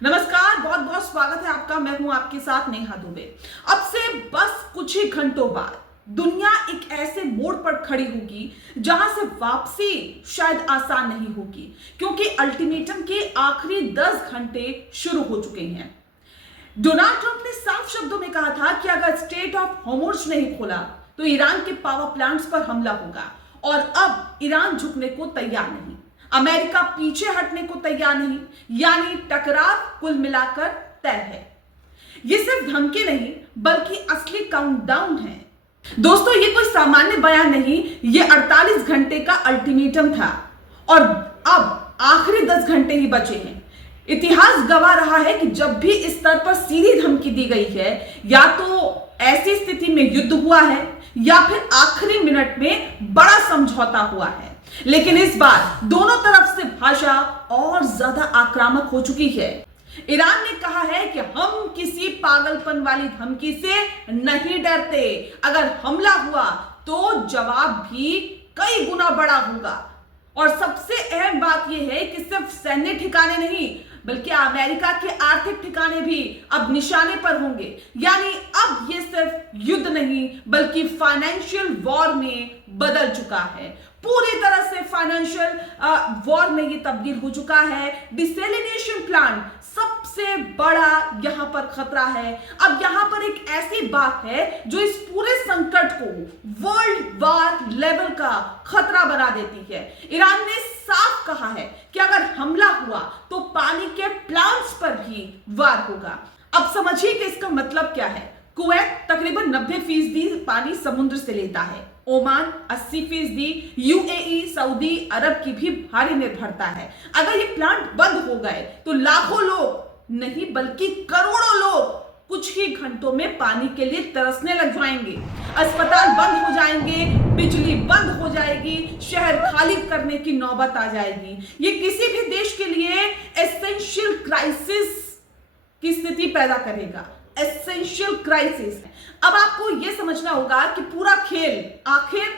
नमस्कार, बहुत बहुत स्वागत है आपका। मैं हूं आपके साथ नेहा दुबे। अब से बस कुछ ही घंटों बाद दुनिया एक ऐसे मोड़ पर खड़ी होगी जहां से वापसी शायद आसान नहीं होगी, क्योंकि अल्टीमेटम के आखिरी 10 घंटे शुरू हो चुके हैं। डोनाल्ड ट्रंप ने साफ शब्दों में कहा था कि अगर स्टेट ऑफ होर्मुज़ नहीं खोला तो ईरान के पावर प्लांट्स पर हमला होगा, और अब ईरान झुकने को तैयार नहीं, अमेरिका पीछे हटने को तैयार नहीं, यानी टकराव कुल मिलाकर तय है। यह सिर्फ धमकी नहीं बल्कि असली काउंटडाउन है। दोस्तों, ये कोई सामान्य बयान नहीं, ये 48 घंटे का अल्टीमेटम था और अब आखिरी 10 घंटे ही बचे हैं। इतिहास गवाह रहा है कि जब भी इस स्तर पर सीधी धमकी दी गई है, या तो ऐसी स्थिति में युद्ध हुआ है या फिर आखिरी मिनट में बड़ा समझौता हुआ है। लेकिन इस बार दोनों तरफ से भाषा और ज्यादा आक्रामक हो चुकी है। ईरान ने कहा है कि हम किसी पागलपन वाली धमकी से नहीं डरते, अगर हमला हुआ तो जवाब भी कई गुना बड़ा होगा। और सबसे अहम बात यह है कि सिर्फ सैन्य ठिकाने नहीं बल्कि अमेरिका के आर्थिक ठिकाने भी अब निशाने पर होंगे। यानी अब यह सिर्फ युद्ध नहीं बल्कि फाइनेंशियल वॉर में बदल चुका है। पूरी तरह से फाइनेंशियल वॉर में ये तब्दील हो चुका है। डिसैलिनेशन प्लांट सबसे बड़ा यहां पर खतरा है। अब यहां पर एक ऐसी बात है जो इस पूरे संकट को वर्ल्ड वार लेवल का खतरा बना देती है। ईरान ने साफ कहा है कि अगर हमला हुआ तो पानी के प्लांट्स पर भी वार होगा। अब समझिए कि इसका मतलब क्या है। कुवैत तकरीबन 90% पानी समुद्र से लेता है, ओमान 80%, यूएई सऊदी अरब की भी भारी निर्भरता है। अगर ये प्लांट बंद हो गए तो लाखों लोग नहीं बल्कि करोड़ों लोग कुछ ही घंटों में पानी के लिए तरसने लग जाएंगे। अस्पताल बंद हो जाएंगे, बिजली बंद हो जाएगी, शहर खाली करने की नौबत आ जाएगी। ये किसी भी देश के लिए एसेंशियल क्राइसिस की स्थिति पैदा करेगा। Essential crisis. अब आपको यह समझना होगा कि पूरा खेल आखिर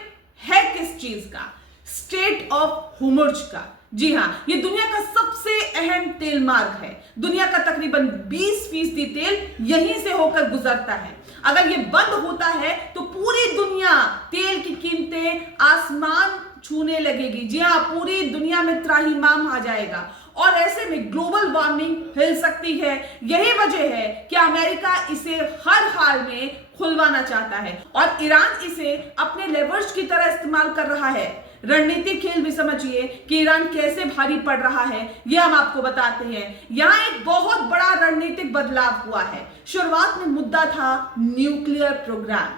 है किस चीज का? स्टेट ऑफ होर्मुज़ का। जी हां, ये दुनिया का सबसे अहम तेल मार्ग है। दुनिया का तकरीबन 20% तेल यहीं से होकर गुजरता है। अगर ये बंद होता है तो पूरी दुनिया तेल की कीमतें आसमान छूने लगेगी। जी हां, पूरी दुनिया में त्राहिमाम आ जाएगा और ऐसे में ग्लोबल वार्मिंग फैल सकती है। यही वजह है कि अमेरिका इसे हर हाल में खुलवाना चाहता है और ईरान इसे अपने लेवर्स की तरह इस्तेमाल कर रहा है। रणनीतिक खेल भी समझिए कि ईरान कैसे भारी पड़ रहा है, यह हम आपको बताते हैं। यहां एक बहुत बड़ा रणनीतिक बदलाव हुआ है। शुरुआत में मुद्दा था न्यूक्लियर प्रोग्राम,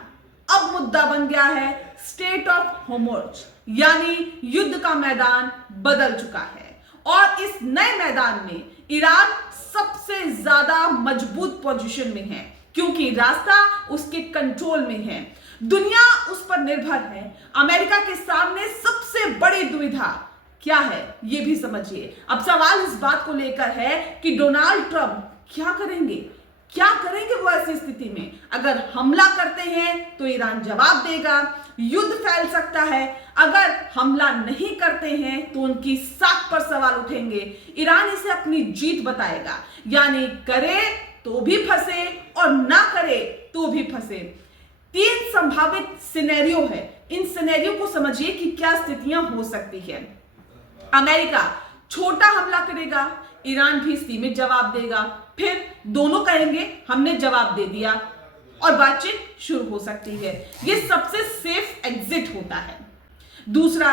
अब मुद्दा बन गया है स्टेट ऑफ होर्मुज़, यानी युद्ध का मैदान बदल चुका है। और इस नए मैदान में ईरान सबसे ज्यादा मजबूत पोजीशन में है, क्योंकि रास्ता उसके कंट्रोल में है। दुनिया उस पर निर्भर है। अमेरिका के सामने सबसे बड़ी दुविधा क्या है, यह भी समझिए। अब सवाल इस बात को लेकर है कि डोनाल्ड ट्रंप क्या करेंगे वो ऐसी स्थिति में। अगर हमला करते हैं तो ईरान जवाब देगा, युद्ध फैल सकता है। अगर हमला नहीं करते हैं तो उनकी साख पर सवाल उठेंगे। ईरान इसे अपनी जीत बताएगा, यानी करे तो भी फंसे और ना करे तो भी फंसे। 3 संभावित सिनेरियो है। इन सिनेरियो को समझिए कि क्या स्थितियां हो सकती है। अमेरिका छोटा हमला करेगा, ईरान भी सीमित जवाब देगा, फिर दोनों कहेंगे हमने जवाब दे दिया और बातचीत शुरू हो सकती है। यह सबसे सेफ एग्जिट होता है। दूसरा,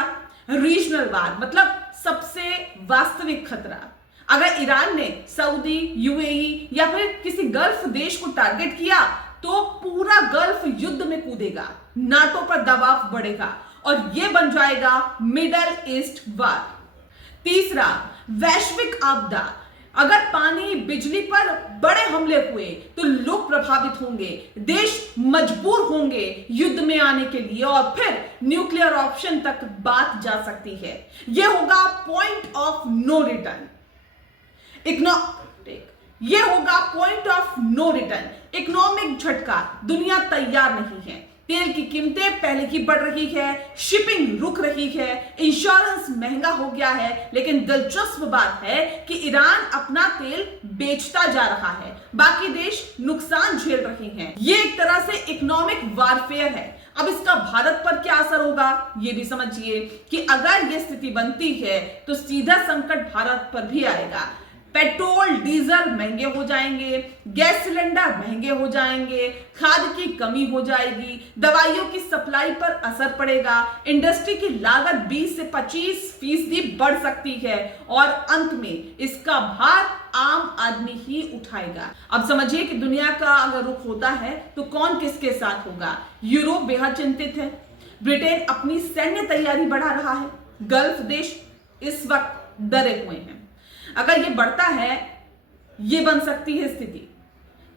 रीजनल वार, मतलब सबसे वास्तविक खतरा। अगर ईरान ने सऊदी, यूएई या फिर किसी गल्फ देश को टारगेट किया तो पूरा गल्फ युद्ध में कूदेगा, नाटो पर दबाव बढ़ेगा और यह बन जाएगा मिडल ईस्ट वार। तीसरा, वैश्विक आपदा। अगर पानी बिजली पर बड़े हमले हुए तो लोग प्रभावित होंगे, देश मजबूर होंगे युद्ध में आने के लिए और फिर न्यूक्लियर ऑप्शन तक बात जा सकती है। यह होगा point of no return. Economic झटका। दुनिया तैयार नहीं है। तेल की कीमतें पहले की बढ़ रही है, शिपिंग रुक रही है, इंश्योरेंस महंगा हो गया है, लेकिन दिलचस्प बात है कि ईरान अपना तेल बेचता जा रहा है, बाकी देश नुकसान झेल रहे हैं। ये एक तरह से इकोनॉमिक वारफेयर है। अब इसका भारत पर क्या असर होगा ये भी समझिए कि अगर ये स्थिति बनती है तो सीधा संकट भारत पर भी आएगा। पेट्रोल डीजल महंगे हो जाएंगे, गैस सिलेंडर महंगे हो जाएंगे, खाद की कमी हो जाएगी, दवाइयों की सप्लाई पर असर पड़ेगा, इंडस्ट्री की लागत 20 से 25% बढ़ सकती है और अंत में इसका भार आम आदमी ही उठाएगा। अब समझिए कि दुनिया का अगर रुख होता है तो कौन किसके साथ होगा। यूरोप बेहद चिंतित है, ब्रिटेन अपनी सैन्य तैयारी बढ़ा रहा है, गल्फ देश इस वक्त डरे हुए हैं। अगर ये बढ़ता है, ये बन सकती है स्थिति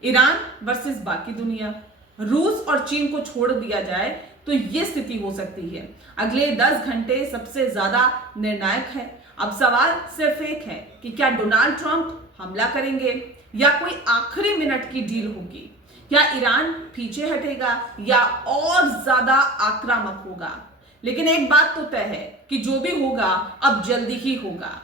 ईरान वर्सेस बाकी दुनिया। रूस और चीन को छोड़ दिया जाए तो ये स्थिति हो सकती है। अगले 10 घंटे सबसे ज्यादा निर्णायक है। अब सवाल सिर्फ एक है कि क्या डोनाल्ड ट्रंप हमला करेंगे या कोई आखिरी मिनट की डील होगी। क्या ईरान पीछे हटेगा या और ज्यादा आक्रामक होगा। लेकिन एक बात तो तय है कि जो भी होगा अब जल्दी ही होगा।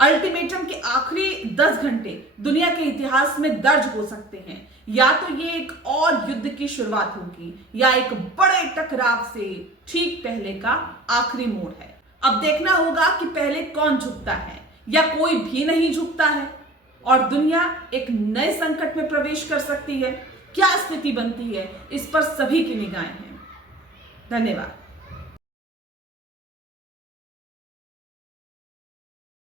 अल्टीमेटम के आखिरी 10 घंटे दुनिया के इतिहास में दर्ज हो सकते हैं। या तो ये एक और युद्ध की शुरुआत होगी या एक बड़े टकराव से ठीक पहले का आखिरी मोड़ है। अब देखना होगा कि पहले कौन झुकता है या कोई भी नहीं झुकता है और दुनिया एक नए संकट में प्रवेश कर सकती है। क्या स्थिति बनती है, इस पर सभी की निगाहें हैं। धन्यवाद।